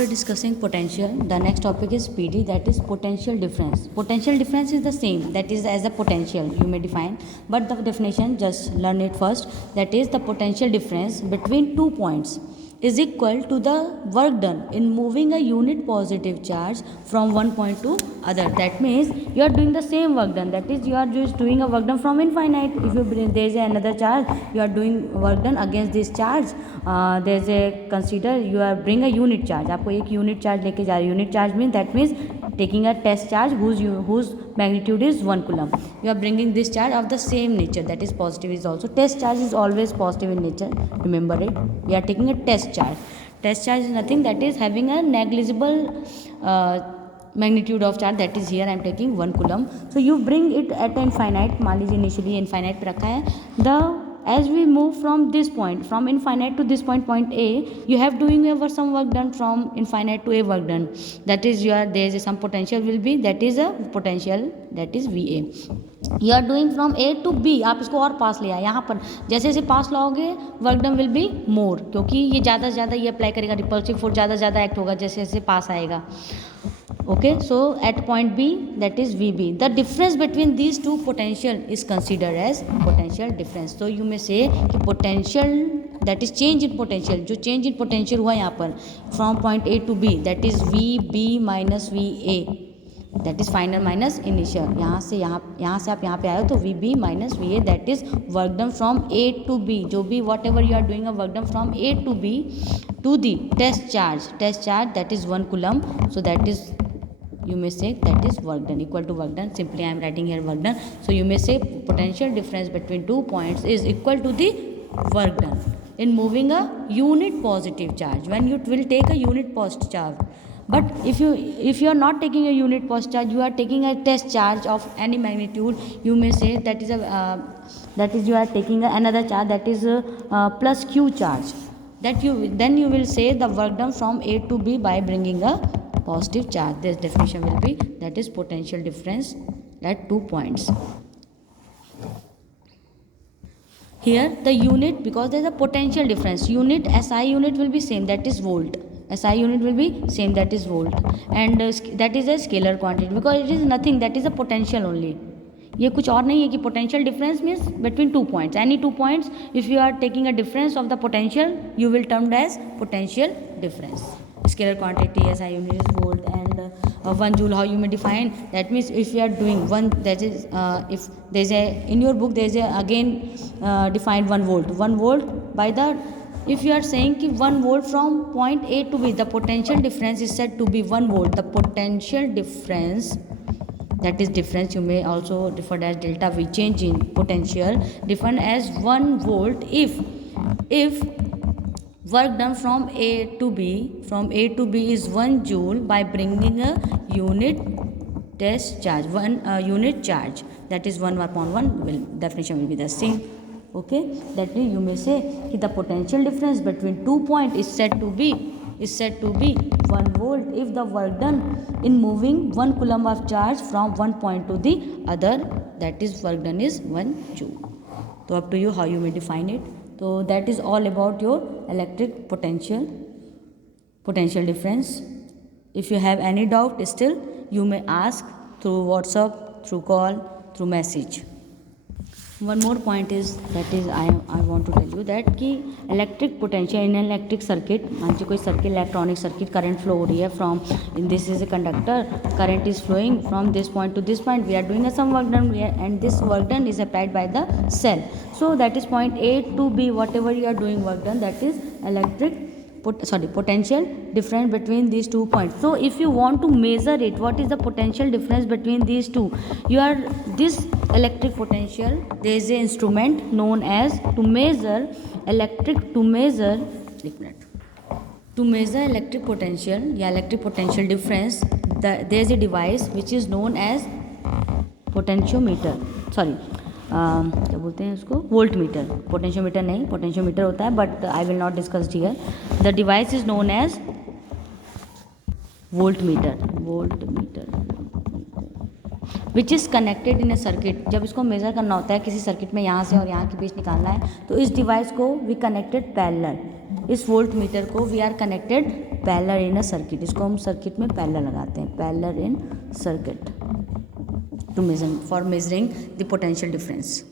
After discussing potential, the next topic is PD, that is potential difference. Potential difference is the same, that is as a potential you may define, but the definition just learn it first. That is the potential difference between 2 points is equal to the work done in moving a unit positive charge from one point to other. That means you are doing the same work done, that is you are just doing a work done from infinite. If you bring, there is another charge, you are doing work done against this charge. There is a consider you are bring a unit charge, आपको एक unit charge लेके जा रहे हो. Unit charge means that means taking a test charge whose magnitude is 1 coulomb. You are bringing this charge of the same nature, that is positive is also. Test charge is always positive in nature, remember it. We are taking a test charge. Test charge is nothing, that is having a negligible magnitude of charge, that is here I am taking 1 coulomb. So you bring it at infinite, मान लीजिए initially infinite पे रखा है. The as we move from this point, from infinite to this point, point A, you have doing ever some work done from infinite to A work done. That is your there is some potential will be, that is a potential, that is VA. You are doing from A to B, आप इसको और पास ले आए. यहाँ पर जैसे जैसे पास लाओगे work done will be more, क्योंकि ये ज़्यादा से ज़्यादा ये अप्लाई करेगा, रिपल्सिव फोर्स ज़्यादा से ज़्यादा एक्ट होगा जैसे जैसे पास आएगा. Okay, so at point B, that is VB, the difference between these two potential is considered as potential difference. So you may say कि potential, that is change in potential, जो change in potential हुआ यहाँ पर from point A to B, that is VB minus VA, that is final minus initial. यहाँ से आप यहाँ पे आए हो तो VB minus VA, that is work done from A to B, जो भी whatever you are doing a work done from A to B to the test charge, that is 1 coulomb. So that is, you may say that is work done equal to work done. Simply I am writing here work done. So you may say potential difference between 2 points is equal to the work done in moving a unit positive charge, when you will take a unit positive charge. But if you are not taking a unit positive charge, you are taking a test charge of any magnitude, you may say that is a that is you are taking another charge, that is plus Q charge, that then you will say the work done from A to B by bringing a positive charge. This definition will be, that is potential difference at 2 points. Here the unit, because there is a potential difference, unit SI unit will be same, that is volt. SI unit will be same, that is volt, and that is a scalar quantity because it is nothing, that is a potential only. ये कुछ और नहीं है कि potential difference means between 2 points, any 2 points, if you are taking a difference of the potential, you will termed as potential difference. Scalar quantity SI unit is volt, and 1 joule how you may define, that means if you are doing one, that is if there is a in your book there is a again defined 1 volt by the, if you are saying कि 1 volt from point A to B, the potential difference is said to be 1 volt. The potential difference, that is difference you may also refer as delta V, change in potential, defined as 1 volt if work done from A to B is 1 joule by bringing a unit test charge, unit charge, that is 1/1 will definition will be the same. Okay, that means you may say the potential difference between 2 points is said to be 1 volt if the work done in moving 1 coulomb of charge from one point to the other, that is work done is 1 joule. So up to you how you may define it. So that is all about your electric potential difference. If you have any doubt still, you may ask through WhatsApp, through call, through message. One more point is, that is I want to tell you that कि electric potential in an electric circuit, मान लीजिए कोई circuit, electronic circuit, current flow हो रही है from, this is a conductor, current is flowing from this point to this point, we are doing some work done, and this work done is applied by the cell. So that is point A to B, whatever you are doing work done, that is potential difference between these 2 points. So if you want to measure it, what is the potential difference between these two, this electric potential, there is an instrument known as to measure electric potential या electric potential difference. There is a device which is known as potentiometer, क्या बोलते हैं उसको, voltmeter. Potentiometer नहीं, potentiometer होता है, but I will not discuss here. The device is known as voltmeter which is connected in a circuit. जब इसको measure करना होता है किसी सर्किट में, यहाँ से और यहाँ के बीच निकालना है, तो इस डिवाइस को वी कनेक्टेड पैरेलल. इस वोल्ट मीटर को we are connected parallel in a circuit, इसको हम सर्किट में पैरेलल लगाते हैं, parallel in circuit to measure for measuring the potential difference.